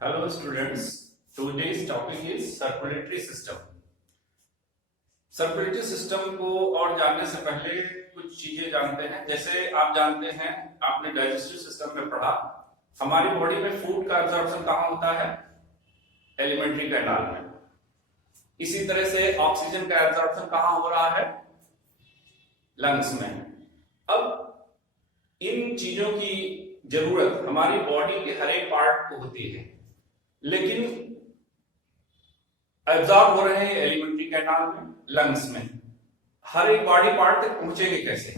Hello students, today's topic is circulatory system. Circulatory system को और जानने से पहले कुछ चीजें जानते हैं। जैसे आप जानते हैं, आपने डाइजेस्टिव सिस्टम में पढ़ा, हमारी बॉडी में फूड का एब्जॉर्प्शन कहाँ होता है? एलिमेंट्री कैनाल में। इसी तरह से ऑक्सीजन का एब्जॉर्प्शन कहाँ हो रहा है? लंग्स में। अब इन चीजों की जरूरत हमारी बॉडी के हर एक पार्ट को होती है, लेकिन एब्जॉर्ब हो रहे हैं एलिमेंट्री कैनाल में, लंग्स में। हर एक बॉडी पार्ट तक पहुंचेंगे कैसे?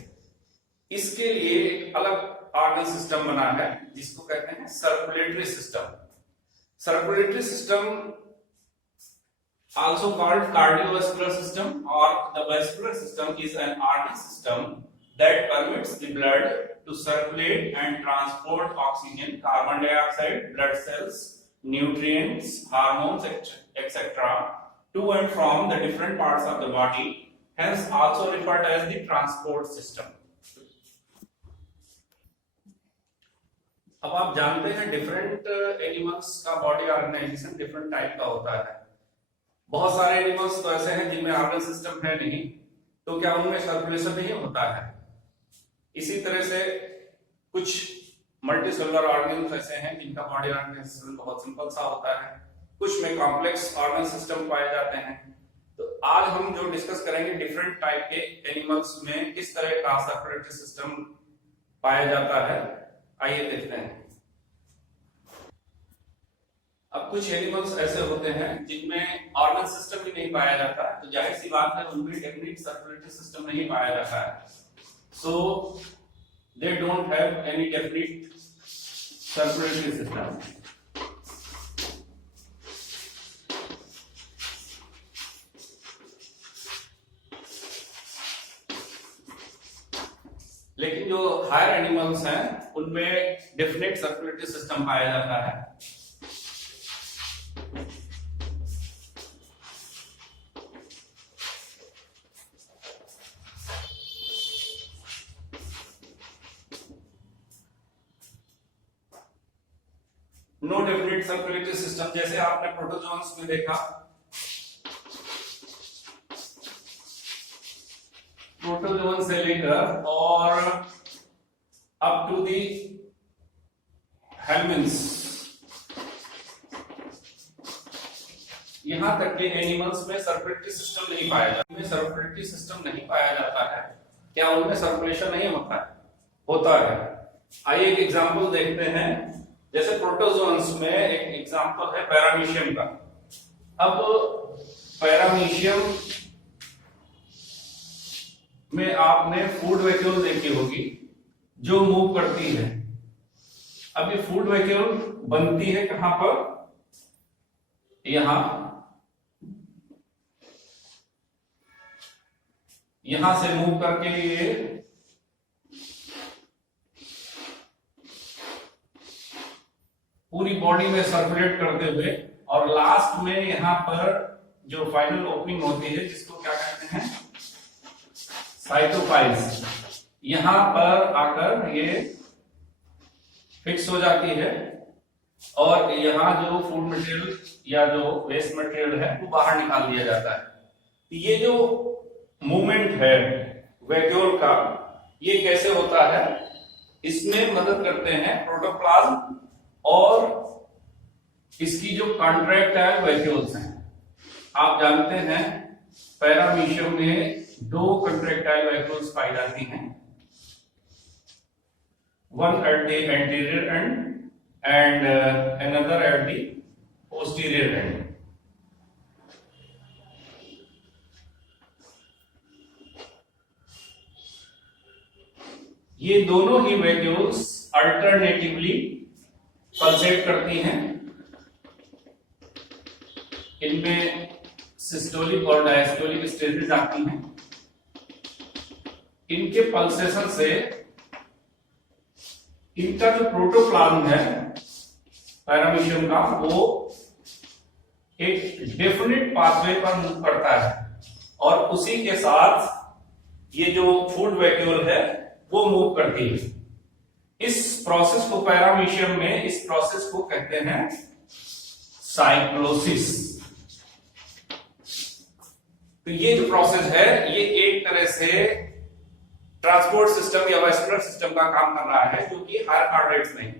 इसके लिए एक अलग ऑर्गन सिस्टम बना है जिसको कहते हैं circulatory system. Circulatory system also called cardiovascular system, or the vascular system is an organ system that permits the blood to circulate and transport oxygen, carbon dioxide, blood cells, nutrients, hormones, etc. to and from the different parts of the body, hence also referred as the transport system. अब आप जानते हैं different animals का body organisation different type का होता है। बहुत सारे एनिमल्स तो ऐसे हैं जिनमें ऑर्गन सिस्टम है नहीं, तो क्या उनमें सर्कुलेशन नहीं होता है? इसी तरह से कुछ मल्टीसेलुलर ऑर्गन्स ऐसे हैं जिनका बॉडी ऑर्गेनाइजेशन बहुत सिंपल सा होता है, कुछ में कॉम्प्लेक्स ऑर्गन सिस्टम पाए जाते हैं। तो आज हम जो डिस्कस करेंगे डिफरेंट टाइप के एनिमल्स में किस तरह का सर्कुलेटरी सिस्टम पाया जाता है, आइए देखते हैं। अब कुछ एनिमल्स ऐसे होते हैं जिनमें ऑर्गन सिस्टम ही नहीं पाया जाता, तो जाहिर सी बात है उनमें डेफिनेट सर्कुलेटरी सिस्टम नहीं पाया जाता है। So they don't have any definite circulatory system. लेकिन जो हायर एनिमल्स हैं उनमें डेफिनेट सर्कुलेटरी सिस्टम पाया जाता है। नो डेफिनेट सर्कुलेटरी सिस्टम, जैसे आपने प्रोटोजोन्स में देखा, प्रोटोजोन से लेकर और अप टू दी हेलमिन्स, यहां तक के एनिमल्स में सर्कुलेटरी सिस्टम नहीं पाया जाता। उनमें सर्कुलेटरी सिस्टम नहीं पाया जाता है। क्या उनमें सर्कुलेशन नहीं होता है? होता है। आइए एक एग्जांपल देखते हैं। जैसे प्रोटोजोन्स में एक एग्जांपल है पैरामीशियम का। अब पैरामीशियम में आपने फूड वैक्यूल देखी होगी जो मूव करती है। अब ये फूड वैक्यूल बनती है कहां पर? यहां से मूव करके ये पूरी बॉडी में सर्कुलेट करते हुए और लास्ट में यहां पर जो फाइनल ओपनिंग होती है जिसको क्या कहते हैं? साइटोकाइल्स, यहां पर आकर ये फिक्स हो जाती है और यहां जो फूड मटेरियल या जो वेस्ट मटेरियल है वो बाहर निकाल दिया जाता है। ये जो मूवमेंट है वैक्यूल का, ये कैसे होता है? इसमें मदद करते हैं प्रोटोप्लाज्म और इसकी जो कॉन्ट्रैक्टाइल वैक्यूल्स हैं। आप जानते हैं पैरामीशियम में दो कॉन्ट्रैक्टाइल वैक्यूल्स पाई जाती हैं, one at the anterior and and another at the posterior and. ये दोनों ही वैक्यूल्स अल्टरनेटिवली पल्सेट करती हैं। इनमें सिस्टोलिक और डायस्टोलिक स्टेजेस आती हैं। इनके पल्सेशन से इनका जो प्रोटोप्लाज्म है पैरामीशियम का, वो एक डेफिनेट पाथवे पर मूव करता है और उसी के साथ ये जो फूड वैक्यूल है वो मूव करती है। इस प्रोसेस को पैरामीशियम में इस प्रोसेस को कहते हैं साइक्लोसिस। तो ये जो प्रोसेस है ये एक तरह से ट्रांसपोर्ट सिस्टम या वेस्कुलर सिस्टम का काम कर रहा है, जो कि हायर कार्डेट्स में।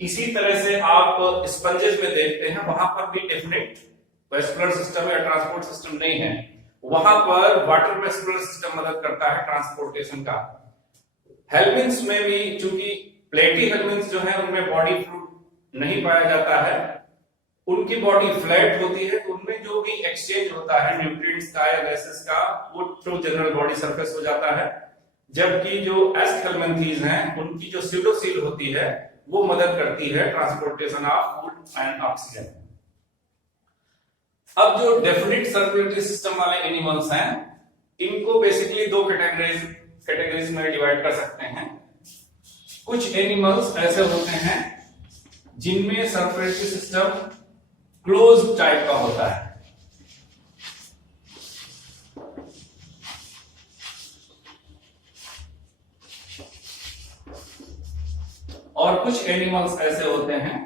इसी तरह से आप स्पंजेस में देखते हैं, वहां पर भी डेफिनेट वेस्कुलर सिस्टम या ट्रांसपोर्ट सिस्टम नहीं है, वहां पर वाटर वेस्कुलर सिस्टम मदद करता है ट्रांसपोर्टेशन का। हेल्मिन्स में भी चूंकि प्लेटी हेल्मिन्स जो है उनमें बॉडी फ्लूइड नहीं पाया जाता है, उनकी बॉडी फ्लैट होती है, तो उनमें जो भी एक्सचेंज होता है न्यूट्रिएंट्स का या गैसेस का वो तो जनरल बॉडी सरफेस हो जाता है। जबकि जो एस्केल्मेंथीज हैं उनकी जो स्यूडोसील होती है वो मदद करती है transportation of food and oxygen. अब जो डेफिनिट सर्कुलेटरी सिस्टम वाले एनिमल्स हैं इनको बेसिकली दो कैटेगरीज में डिवाइड कर सकते हैं। कुछ एनिमल्स ऐसे होते हैं जिनमें सर्कुलेटरी सिस्टम क्लोज टाइप का होता है, और कुछ एनिमल्स ऐसे होते हैं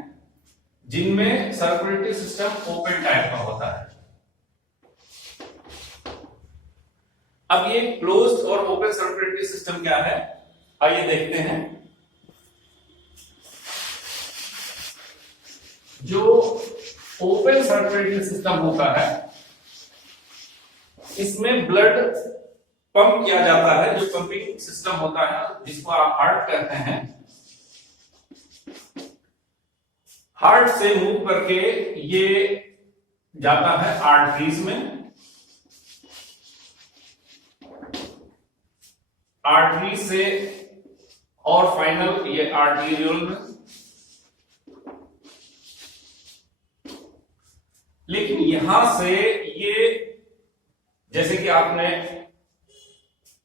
जिनमें सर्कुलेटरी सिस्टम ओपन टाइप का होता है। अब ये क्लोज्ड और ओपन सर्कुलेटरी सिस्टम क्या है, आइए देखते हैं। जो ओपन सर्कुलेटरी सिस्टम होता है इसमें ब्लड पंप किया जाता है, जो पंपिंग सिस्टम होता है जिसको आप हार्ट कहते हैं। हार्ट से मूव करके ये जाता है आर्टरीज में, आर्टरी से और फाइनल ये आर्टीरियोल में। लेकिन यहां से ये, जैसे कि आपने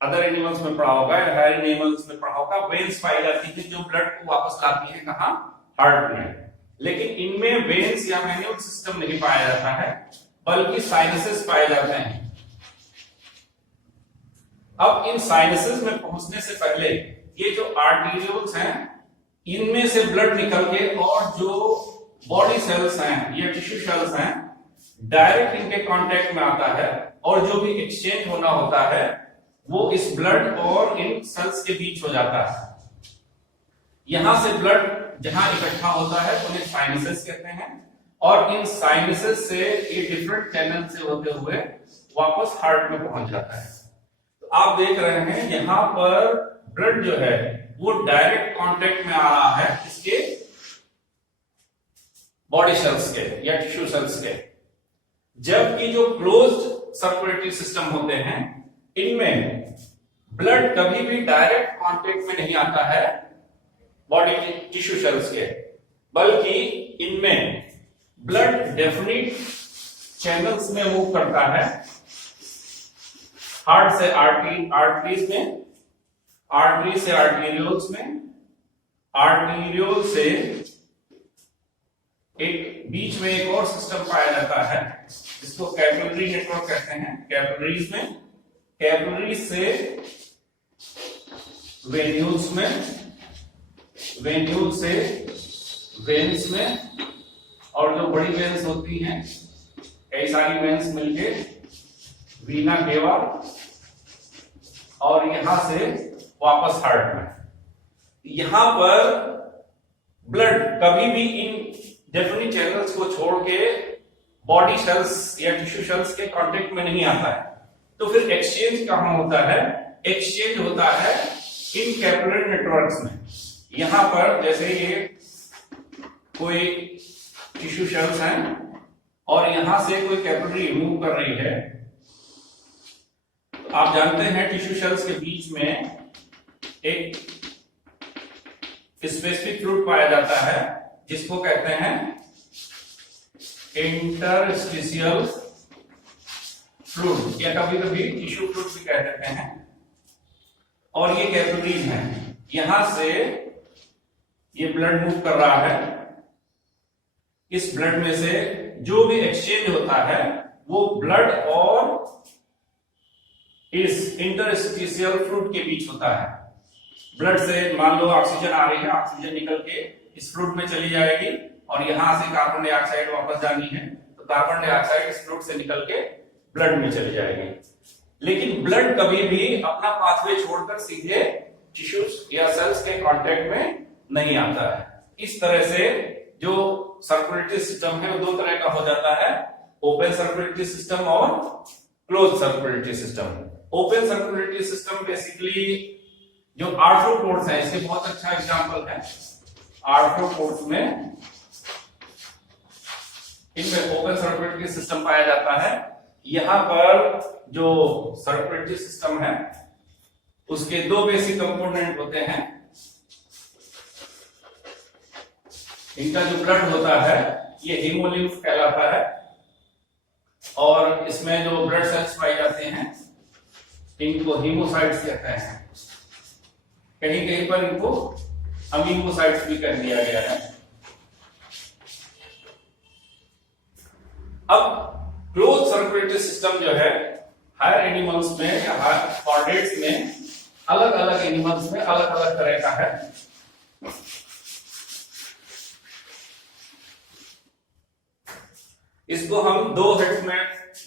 अदर एनिमल्स में पढ़ा होगा या हायर एनिमल्स में पढ़ा होगा, वेन्स पाई जाती है जो ब्लड को वापस लाती है कहां, हार्ट में। लेकिन इनमें वेन्स या मैन्युअल सिस्टम नहीं पाया जाता है, बल्कि साइनसेस पाए जाते हैं। अब इन साइनसेस में पहुंचने से पहले ये जो आर्टीरियोल्स हैं इनमें से ब्लड निकल के और जो बॉडी सेल्स हैं या टिश्यू सेल्स हैं डायरेक्ट इनके कांटेक्ट में आता है, और जो भी एक्सचेंज होना होता है वो इस ब्लड और इन सेल्स के बीच हो जाता है। यहां से ब्लड जहां इकट्ठा होता है उन्हें साइनसेस कहते हैं, और इन साइनसेस से ये डिफरेंट चैनल से होते हुए वापस हार्ट में पहुंच जाता है। तो आप देख रहे हैं यहां पर ब्लड जो है वो डायरेक्ट कांटेक्ट में आ रहा है इसके बॉडी सेल्स के या टिश्यू सेल्स के, जबकि जो क्लोज्ड सर्कुलेटरी सिस्टम होते हैं इनमें ब्लड कभी भी डायरेक्ट कांटेक्ट में नहीं आता है बॉडी टिश्यू सेल्स के, बल्कि इनमें ब्लड डेफिनिट चैनल्स में मूव करता है। हार्ट से आर्टरीज में, आर्टरी से आर्टीरियोल्स में, आर्टीरियोल से एक बीच में एक और सिस्टम पाया जाता है जिसको कैपिलरी नेटवर्क कहते हैं। कैपिलरीज में, कैपिलरीज से वेन्यूल्स में, वेन्यूल से वेन्स में, और जो बड़ी वेन्स होती हैं कई सारी वेन्स मिलके वीना केवा, और यहां से वापस हार्ट में। यहां पर ब्लड कभी भी इन डेफिनिट चैनल्स को छोड़ के बॉडी सेल्स या टिश्यू सेल्स के कांटेक्ट में नहीं आता है। तो फिर एक्सचेंज कहां होता है, एक्सचेंज होता है इन कैपिलरी नेटवर्क्स में। यहां पर जैसे ये कोई टिश्यू सेल्स हैं और यहां से कोई कैपिलरी मूव कर रही है, आप जानते हैं टिश्यू सेल्स के बीच में एक स्पेसिफिक फ्लूइड पाया जाता है जिसको कहते हैं इंटरस्टिशियल फ्लूइड, या कभी कभी टिश्यू फ्लूइड भी कह देते हैं। और ये कैपिलरीज हैं, यहां से ये ब्लड मूव कर रहा है। इस ब्लड में से जो भी एक्सचेंज होता है वो ब्लड और इस इंटरस्टिशियल फ्लूइड के बीच होता है। ब्लड से मान लो ऑक्सीजन आ रही है, ऑक्सीजन निकल के इस फ्लूइड में चली जाएगी, और यहाँ से कार्बन डाइऑक्साइड वापस जानी है, तो कार्बन डाइऑक्साइड इस फ्लूइड से निकल के ब्लड में चली जाएगी। लेकिन ब्लड कभी भी अपना पाथवे छोड़कर सीधे टिश्यूज या सेल्स के कांटेक्ट में नहीं आता है। इस तरह से जो सर्कुलेटरी सिस्टम है वो दो तरह का हो जाता है, ओपन सर्कुलेटरी सिस्टम और close circulatory system. Open circulatory system basically जो आर्थ्रोपोड्स है, इसके बहुत अच्छा एग्जांपल है आर्थ्रोपोड्स में, इनमें ओपन सर्कुलेटरी सिस्टम पाया जाता है। यहां पर जो सर्कुलेटरी सिस्टम है उसके दो बेसिक कंपोनेंट होते हैं। इनका जो ब्लड होता है ये हीमोलिम्फ कहलाता है, और इसमें जो ब्लड सेल्स पाए जाते हैं इनको हीमोसाइट्स कहते हैं। कहीं कहीं पर इनको अमीनोसाइट्स भी कह दिया गया है। अब क्लोज सर्कुलेटरी सिस्टम जो है हायर एनिमल्स में या हायर कॉर्डेट्स में, अलग अलग एनिमल्स में अलग अलग तरह का है। इसको हम दो हेड्स में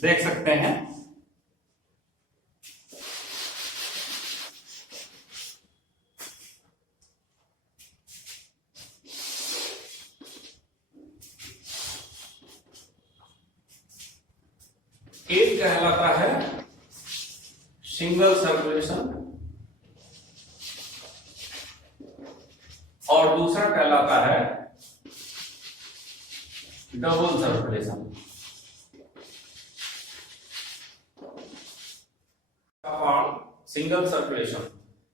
देख सकते हैं। एक कहलाता है सिंगल सर्कुलेशन और दूसरा कहलाता है double circulation. Single circulation,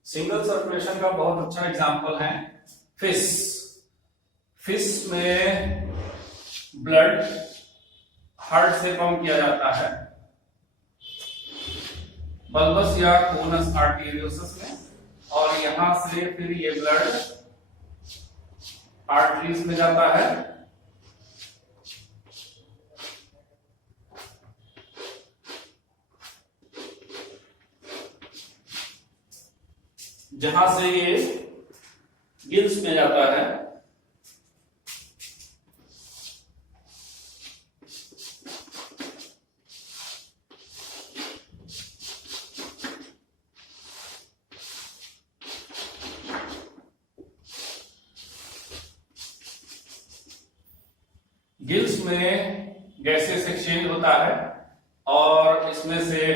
single circulation का बहुत अच्छा एग्जांपल है फिश। फिश में ब्लड हार्ट से पंप किया जाता है, बल्बस या कोनस आर्टेरियोसस में, और यहां से फिर ये ब्लड आर्टरीज में जाता है, जहां से ये गिल्स में जाता है, गिल्स में गैसेस एक्सचेंज होता है और इसमें से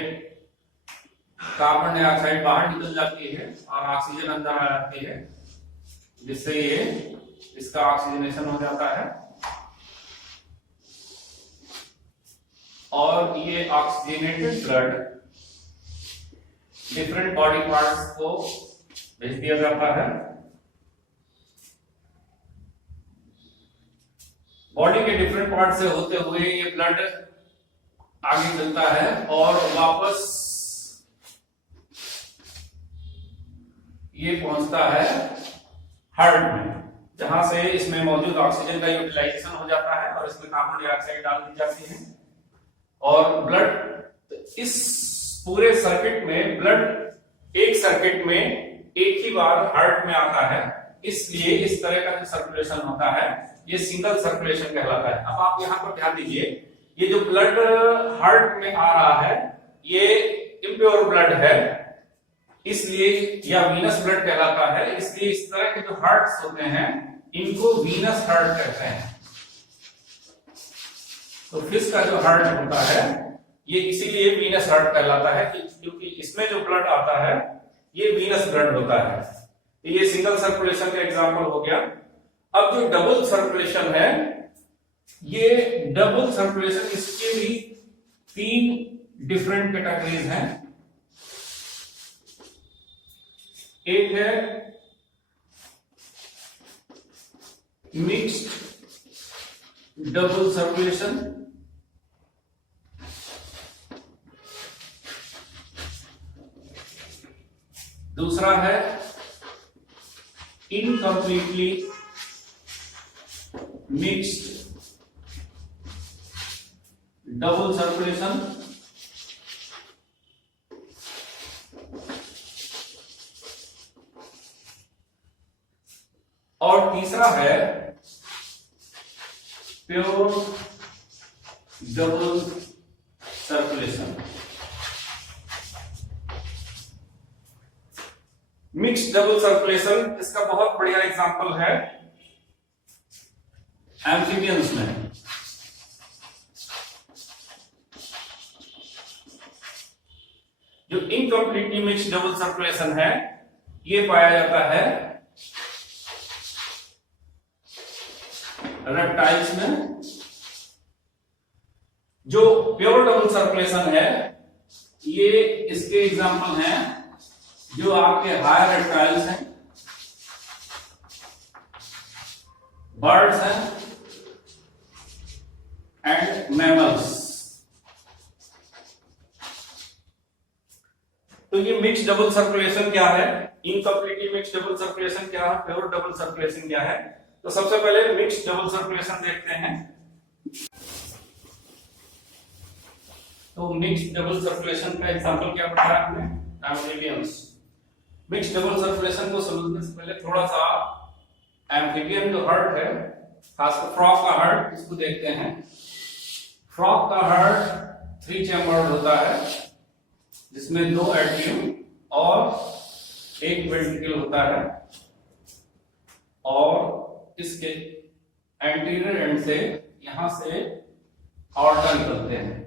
कार्बन डाइऑक्साइड बाहर निकल जाती है और ऑक्सीजन अंदर आ जाती है, जिससे ये इसका ऑक्सीजनेशन हो जाता है और ये oxygenated blood different body parts को भेज दिया जाता है। बॉडी के डिफरेंट पार्ट से होते हुए ये ब्लड आगे चलता है और वापस ये पहुंचता है हार्ट में, जहां से इसमें मौजूद ऑक्सीजन का यूटिलाइजेशन हो जाता है और इसमें कार्बन डाइऑक्साइड डाल दी जाती है और ब्लड इस पूरे सर्किट में, ब्लड एक सर्किट में एक ही बार हार्ट में आता है, इसलिए इस तरह का जो सर्कुलेशन होता है ये सिंगल सर्कुलेशन कहलाता है। अब आप यहां पर ध्यान दीजिए, ये जो ब्लड हार्ट में आ रहा है ये इम्प्योर ब्लड है, इसलिए या वीनस ब्लड कहलाता है, इसलिए इस तरह के जो हार्ट्स होते हैं इनको वीनस हार्ट कहते हैं। तो फिश का जो हार्ट होता है ये इसीलिए वीनस हार्ट कहलाता है क्योंकि इसमें जो ब्लड आता है ये वीनस ब्लड होता है। ये सिंगल सर्कुलेशन का एग्जांपल हो गया। अब जो डबल सर्कुलेशन है, ये डबल सर्कुलेशन, इसके भी तीन डिफरेंट कैटेगरीज हैं। एक है मिक्स्ड डबल सर्कुलेशन, दूसरा है इनकम्प्लीटली मिक्स्ड डबल सर्कुलेशन, और तीसरा है double circulation. Mix double circulation, इसका बहुत बढ़िया एग्जांपल है एम्फीबियंस में। जो इनकम्प्लीटली मिक्स डबल सर्कुलेशन है, ये पाया जाता है रेप्टाइल्स में। जो प्योर डबल सर्कुलेशन है, ये इसके एग्जांपल हैं जो आपके हायर रेप्टाइल्स हैं, बर्ड्स हैं एंड मैमल्स। तो ये मिक्स डबल सर्कुलेशन क्या है, इनकम्प्लीटली मिक्स डबल सर्कुलेशन क्या है, प्योर डबल सर्कुलेशन क्या है। तो सबसे पहले मिक्स डबल सर्कुलेशन देखते हैं। तो मिक्स डबल सर्कुलेशन का एग्जांपल क्या बताया हमने, एम्फीबियंस। मिक्स डबल सर्कुलेशन को समझने से पहले थोड़ा सा एम्फीबियन जो हार्ट है, खासकर फ्रॉग का हार्ट, इसको देखते हैं। फ्रॉग का हार्ट 3 चैम्बर्ड होता है, जिसमें 2 एट्रियम और 1 वेंट्रिकल होता है, और इसके एंटीरियर एंड से यहां से आर्टा निकलते हैं।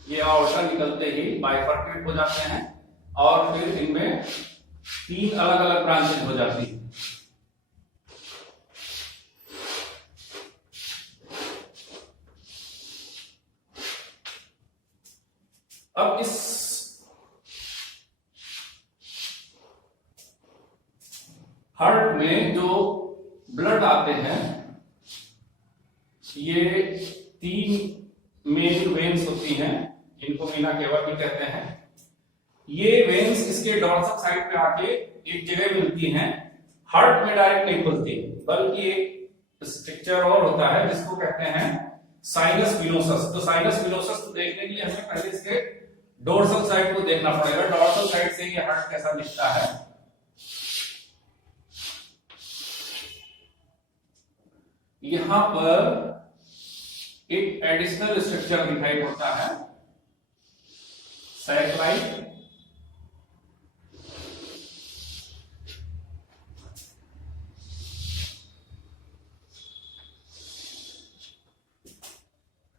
ये आर्टा निकलते ही बाइफर्केट हो जाते हैं और फिर इनमें 3 अलग अलग ब्रांचेज हो जाती हैं। अब इस हार्ट में जो ब्लड आते हैं, ये 3 मेन वेन्स होती हैं, जिनको वीना केवा भी कहते हैं। ये वेन्स इसके डॉर्सल साइड पे आके एक जगह मिलती हैं, हार्ट में डायरेक्ट नहीं खुलती, बल्कि एक स्ट्रक्चर और होता है जिसको कहते हैं साइनस विनोसस। तो साइनस विनोसस को देखने के लिए हमें पहले इसके डोर्सल साइड को देखना पड़ेगा। डोर्सल साइड से ये हार्ट कैसा दिखता है। यहां पर एक एडिशनल स्ट्रक्चर दिखाई पड़ता है, सैक लाइक।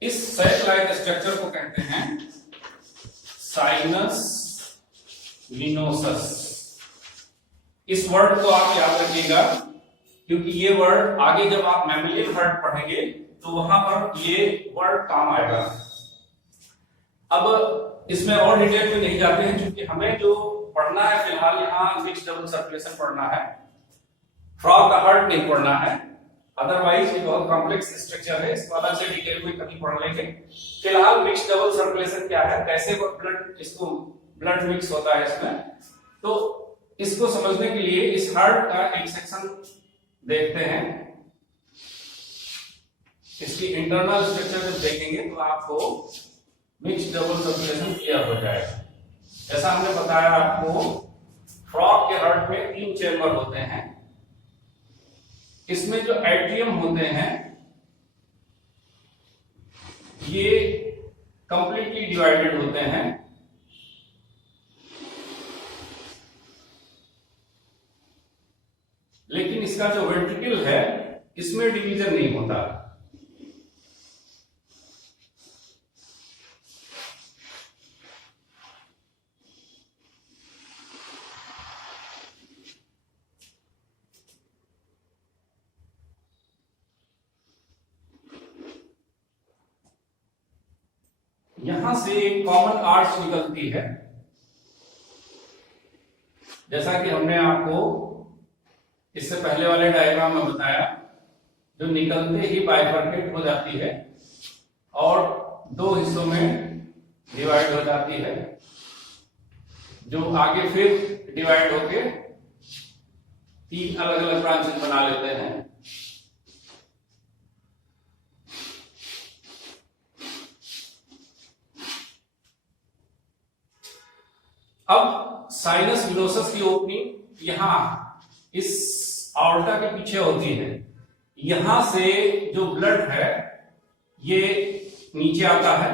इस सैक लाइक स्ट्रक्चर को कहते हैं साइनस विनोसस। इस वर्ड को आप याद रखिएगा, क्योंकि ये वर्ड आगे जब आप मैमेलियन हार्ट पढ़ेंगे तो वहां पर ये वर्ड काम आएगा। अब इसमें और डिटेल में नहीं जाते हैं, क्योंकि हमें जो पढ़ना है फिलहाल यहाँ मिक्स डबल सर्कुलेशन पढ़ना है, फ्रॉग का हार्ट नहीं पढ़ना है। अदरवाइज ये बहुत कॉम्प्लेक्स स्ट्रक्चर है, इसको अलग से डिटेल में कभी पढ़ लेंगे। फिलहाल मिक्स डबल सर्कुलेशन क्या है, कैसे ब्लड, इसको ब्लड मिक्स होता है इसमें। तो इसको समझने के लिए इस हार्ट का एक सेक्शन देखते हैं। इसकी इंटरनल स्ट्रक्चर जब देखेंगे तो आपको मिक्स डबल सर्कुलेशन क्लियर हो जाएगा। जैसा हमने बताया आपको, फ्रॉग के हार्ट में 3 चैम्बर होते हैं। इसमें जो एट्रियम होते हैं ये कंप्लीटली डिवाइडेड होते हैं, लेकिन इसका जो वेंट्रिकल है इसमें डिवीजन नहीं होता। यहां से एक कॉमन आर्च निकलती है, जैसा कि हमने आपको इससे पहले वाले डायग्राम में बताया। जो निकलते ही बाइफर्केट हो जाती है और 2 हिस्सों में डिवाइड हो जाती है, जो आगे फिर डिवाइड होके 3 अलग अलग ब्रांचेस बना लेते हैं। अब साइनस विनोसस की ओपनिंग यहां इस आर्टा के पीछे होती है। यहां से जो ब्लड है ये नीचे आता है।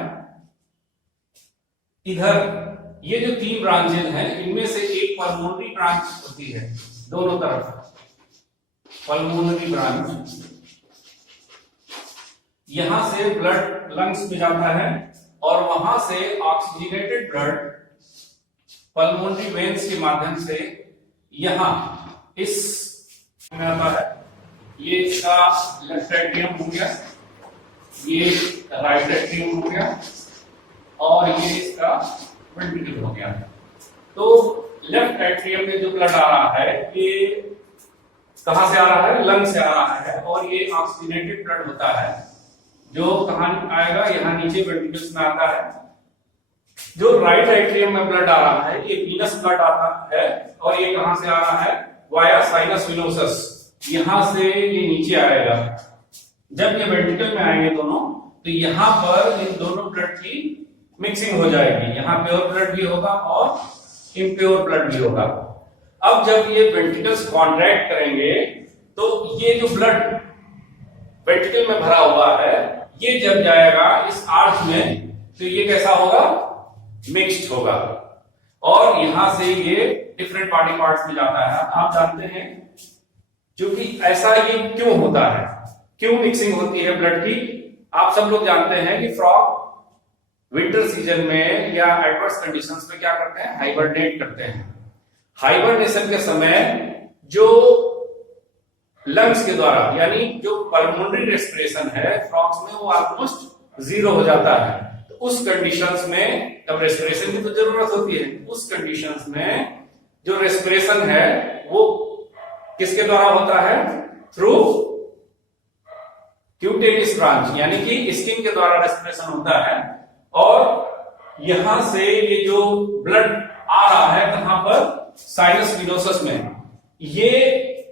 इधर ये जो 3 ब्रांचेज हैं इनमें से एक पल्मोनरी ब्रांच होती है, दोनों तरफ पल्मोनरी ब्रांच। यहां से ब्लड लंग्स में जाता है और वहां से ऑक्सीजनेटेड ब्लड पल्मोनरी वेन्स के माध्यम से यहां इस में आता है। ये इसका लेफ्ट एट्रियम हो गया, ये राइट एट्रियम हो गया और ये इसका वेंट्रिकल हो गया। तो लेफ्ट एट्रियम में जो ब्लड आ रहा है ये कहां से आ रहा है? लंग से आ रहा है और ये ऑक्सीजनेटेड ब्लड होता है जो कहां आएगा? यहाँ नीचे वेंट्रिकल्स में आता है। जो राइट एट्रियम में ब्लड आ रहा है ये वीनस ब्लड आता है और ये कहां से आ रहा है? वाया साइनस विनोसस, यहां से ये नीचे आएगा। जब ये वेंट्रिकल में आएंगे दोनों, तो यहां पर इन दोनों ब्लड की मिक्सिंग हो जाएगी। यहां प्योर ब्लड भी होगा और इम्प्योर ब्लड भी होगा। अब जब ये वेंट्रिकल्स कॉन्ट्रैक्ट करेंगे तो ये जो ब्लड वेंट्रिकल में भरा हुआ है ये जब जाएगा इस आर्च में तो ये कैसा होगा? मिक्स्ड होगा और यहां से ये डिफरेंट बॉडी पार्ट्स में जाता है। आप जानते हैं क्योंकि ऐसा ये क्यों होता है, क्यों मिक्सिंग होती है ब्लड की? आप सब लोग जानते हैं कि फ्रॉग विंटर सीजन में या एडवर्स कंडीशंस में क्या करते हैं? हाइबरनेट करते हैं। हाइबरनेशन के समय जो लंग्स के द्वारा यानी जो पल्मोनरी रेस्पिरेशन है फ्रॉग्स में वो ऑलमोस्ट 0 हो जाता है। तो उस कंडीशंस में तब रेस्पिरेशन की तो जरूरत होती है। उस कंडीशंस में जो रेस्पिरेशन है वो किसके द्वारा होता है? थ्रू क्यूटेनियस ब्रांच यानी कि स्किन के द्वारा रेस्पिरेशन होता है। और यहां से ये जो ब्लड आ रहा है कहां पर? साइनस विनोसस में। ये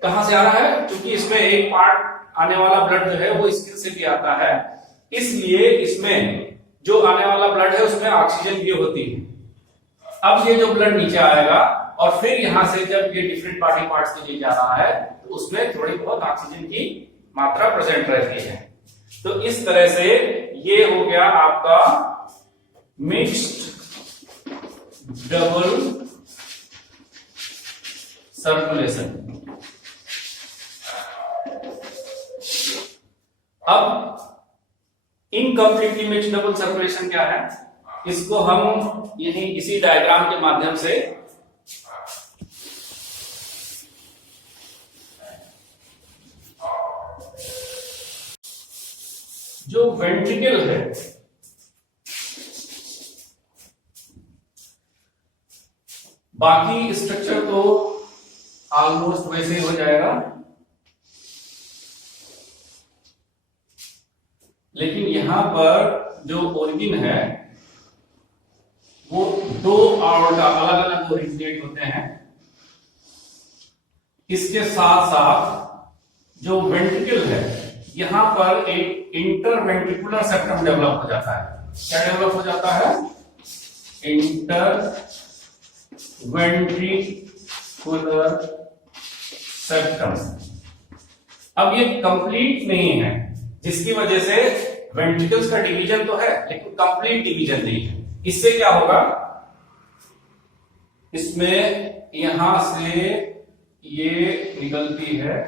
कहां से आ रहा है? क्योंकि इसमें एक पार्ट आने वाला ब्लड जो है वो स्किन से भी आता है, इसलिए इसमें जो आने वाला ब्लड है उसमें ऑक्सीजन भी होती है। अब ये जो ब्लड नीचे आएगा और फिर यहां से जब ये डिफरेंट बॉडी पार्ट्स के लिए जा रहा है तो उसमें थोड़ी बहुत ऑक्सीजन की मात्रा प्रेजेंट रहती है। तो इस तरह से ये हो गया आपका मिक्स्ड डबल सर्कुलेशन। अब इनकम्प्लीटली मिक्स्ड डबल सर्कुलेशन क्या है? इसको हम यही इसी डायग्राम के माध्यम से जो वेंट्रिकल है बाकी स्ट्रक्चर तो ऑलमोस्ट वैसे ही हो जाएगा, लेकिन यहां पर जो ओरिजिन है वो 2 आवर्टा अलग अलग ओरिजिनेट होते हैं। इसके साथ साथ जो वेंट्रिकल है यहां पर एक इंटरवेंट्रिकुलर सेप्टम डेवलप हो जाता है। क्या डेवलप हो जाता है? Inter ventricular septum. अब ये कंप्लीट नहीं है, जिसकी वजह से वेंट्रिकल्स का डिवीजन तो है लेकिन कंप्लीट डिवीजन नहीं है। इससे क्या होगा? इसमें यहां से ये निकलती है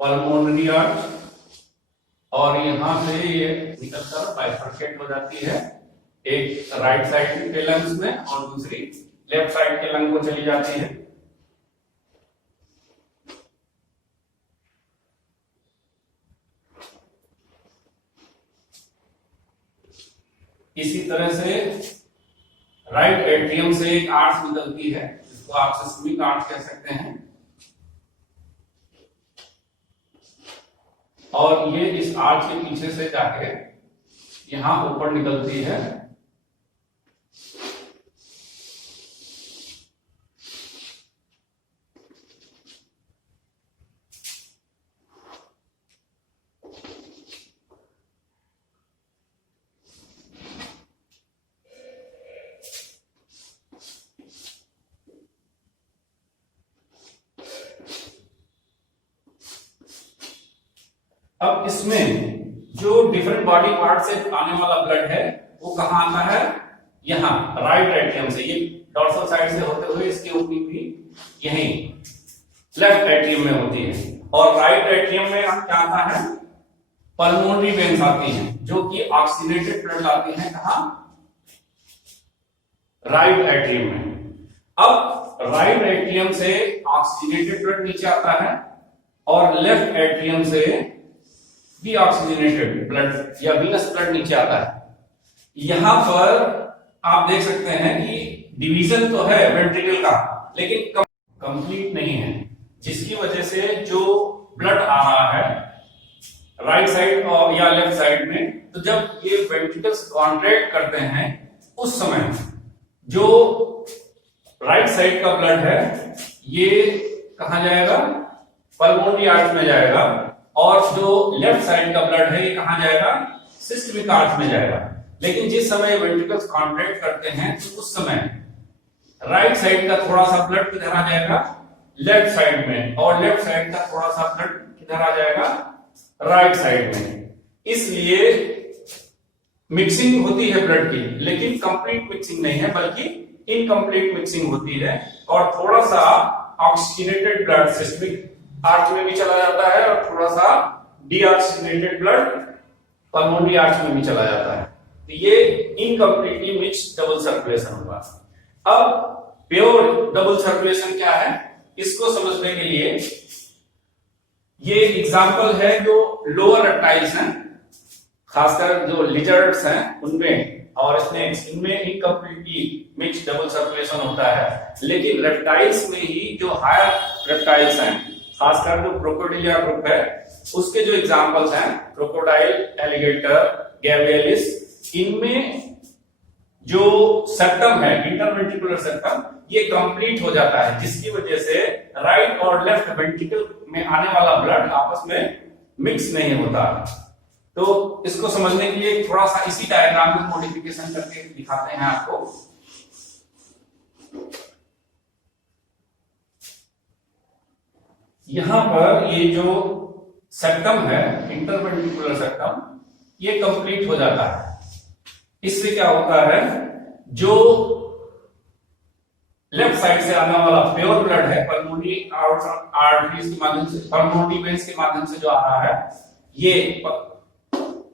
पल्मोनरी आर्च और यहां से ये निकलकर बाइफरकेट हो जाती है, एक राइट साइड के लंग्स में और दूसरी लेफ्ट साइड के लंग को चली जाती है। इसी तरह से राइट एट्रियम से एक आर्च निकलती है जिसको आप सिस्टमिक आर्च कह सकते हैं और ये इस आर्च के पीछे से जाके यहां ऊपर निकलती है। अब इसमें जो डिफरेंट बॉडी पार्ट से आने वाला ब्लड है वो कहाँ आता है, यहाँ राइट एट्रियम से, ये डॉर्सल साइड से होते हुए इसकी ओपनिंग भी यहीं लेफ्ट एट्रियम में होती है। और राइट एट्रियम में क्या आता है, पल्मोनरी वेन्स आती हैं जो कि ऑक्सीजनेटेड ब्लड लाती हैं, कहाँ, राइट एट्रियम में। अब राइट एट्रियम से ऑक्सीजनेटेड ब्लड नीचे आता है और लेफ्ट एट्रियम से भी ऑक्सीजनेटेड ब्लड या वीनस ब्लड नीचे आता है। यहां पर आप देख सकते हैं कि डिवीजन तो है वेंट्रिकल का, लेकिन कंप्लीट नहीं है, जिसकी वजह से जो ब्लड आ रहा है राइट साइड और या लेफ्ट साइड में, तो जब ये वेंट्रिकल्स कॉन्ट्रैक्ट करते हैं उस समय जो राइट साइड का ब्लड है ये कहां जाएगा, पल्मोनरी आर्च में जाएगा, और जो लेफ्ट साइड का ब्लड है ये कहां जाएगा, सिस्टमिक आर्च में जाएगा। लेकिन जिस समय वेंट्रिकल्स कॉन्ट्रैक्ट करते हैं तो उस समय राइट साइड का थोड़ा सा ब्लड किधर आ जाएगा, लेफ्ट साइड में, और लेफ्ट साइड का थोड़ा सा ब्लड किधर आ जाएगा, राइट साइड में। इसलिए मिक्सिंग होती है ब्लड की, लेकिन कंप्लीट मिक्सिंग नहीं है, बल्कि इनकम्प्लीट मिक्सिंग होती है, और थोड़ा सा ऑक्सीजनेटेड ब्लड सिस्टमिक आर्च में भी चला जाता है और थोड़ा सा डीऑक्सीजनेटेड ब्लड पल्मोनरी आर्च में भी चला जाता है। तो ये इनकम्प्लीटली मिक्स्ड डबल सर्कुलेशन होगा। अब प्योर डबल सर्कुलेशन क्या है, इसको समझने के लिए ये एग्जांपल है जो लोअर रेप्टाइल्स हैं, खासकर जो लिजर्ड्स हैं उनमें और स्नेक्स, इनमें इनकम्प्लीटली मिक्स्ड डबल सर्कुलेशन होता है। लेकिन रेप्टाइल्स में ही जो हायर रेप्टाइल्स हैं, खासकर जो क्रोकोडिलिया ग्रुप है उसके जो एग्जांपल्स हैं, क्रोकोडाइल, एलिगेटर, गैब्रियलिस, इनमें जो सेप्टम है, इंटरवेंट्रिकुलर सेप्टम, ये कंप्लीट हो जाता है, जिसकी वजह से राइट और लेफ्ट वेंट्रिकल में आने वाला ब्लड आपस में मिक्स नहीं होता। तो इसको समझने के लिए थोड़ा सा इसी डायग्राम में मॉडिफिकेशन करके दिखाते हैं आपको। यहां पर ये जो सेप्टम है, इंटरवेंट्रिकुलर सेप्टम, ये कंप्लीट हो जाता है। इससे क्या होता है, जो लेफ्ट साइड से आने वाला प्योर ब्लड है पल्मोनरी आर्टरीज के माध्यम से, पल्मोनरी वेन्स के माध्यम से जो आ रहा है, ये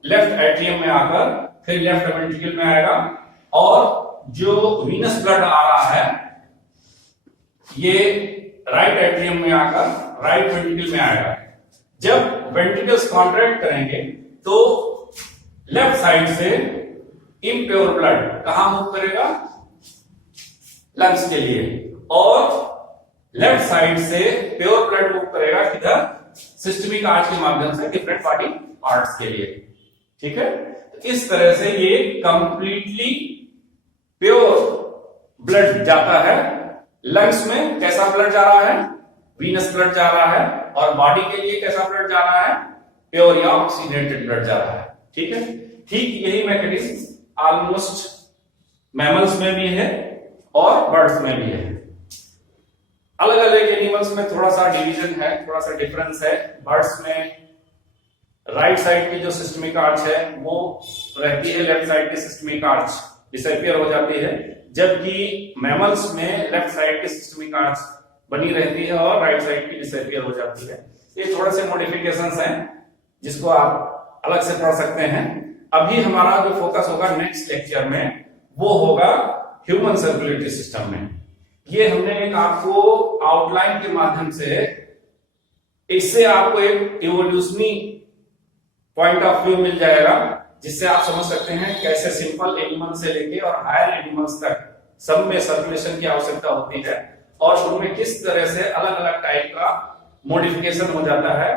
लेफ्ट एट्रियम में आकर फिर लेफ्ट वेंट्रिकल में आएगा, और जो वीनस ब्लड आ रहा है ये राइट एट्रियम में आकर राइट वेंट्रिकल में आएगा। जब वेंट्रिकल्स कॉन्ट्रैक्ट करेंगे तो लेफ्ट साइड से इम्प्योर ब्लड कहां मूव करेगा, लंग्स के लिए, और लेफ्ट साइड से प्योर ब्लड मूव करेगा किधर, सिस्टमिक आर्च के माध्यम से डिफरेंट बॉडी पार्ट्स के लिए। ठीक है, तो इस तरह से ये कंप्लीटली प्योर ब्लड जाता है। लंग्स में कैसा ब्लड जा रहा है, वीनस ब्लड जा रहा है, और बॉडी के लिए कैसा ब्लड जा रहा है, प्योर या ऑक्सीजनेटेड ब्लड जा रहा है। ठीक है, ठीक यही मैकेनिज्म ऑलमोस्ट मैमल्स में भी है और बर्ड्स में भी है। अलग अलग एनिमल्स में थोड़ा सा डिवीजन है, थोड़ा सा डिफरेंस है। बर्ड्स में राइट साइड की जो सिस्टमिक आर्च है वो रहती है, लेफ्ट साइड की सिस्टमिक आर्च डिसअपीयर हो जाती है, जबकि मैमल्स में लेफ्ट साइड की सिस्टमिक आर्च बनी रहती है और राइट साइड की डिसअपीयर हो जाती है। ये थोड़े से मॉडिफिकेशंस हैं जिसको आप अलग से पढ़ सकते हैं। अभी हमारा जो फोकस होगा नेक्स्ट लेक्चर में वो होगा ह्यूमन सर्कुलेटरी सिस्टम में। ये हमने एक आपको आउटलाइन के माध्यम से, इससे आपको एक इवोल्यूशनरी पॉइंट ऑफ व्यू मिल जाएगा, जिससे आप समझ सकते हैं कैसे सिंपल एनिमल से लेके और हायर एनिमल्स तक सब में सर्कुलेशन की आवश्यकता होती है, और उनमें किस तरह से अलग अलग टाइप का मॉडिफिकेशन हो जाता है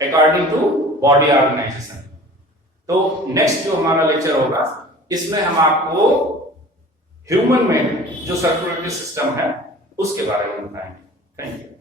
अकॉर्डिंग टू बॉडी ऑर्गेनाइजेशन। तो नेक्स्ट जो हमारा लेक्चर होगा इसमें हम आपको ह्यूमन में जो सर्कुलेटरी सिस्टम है उसके बारे में बताएंगे। Thank you.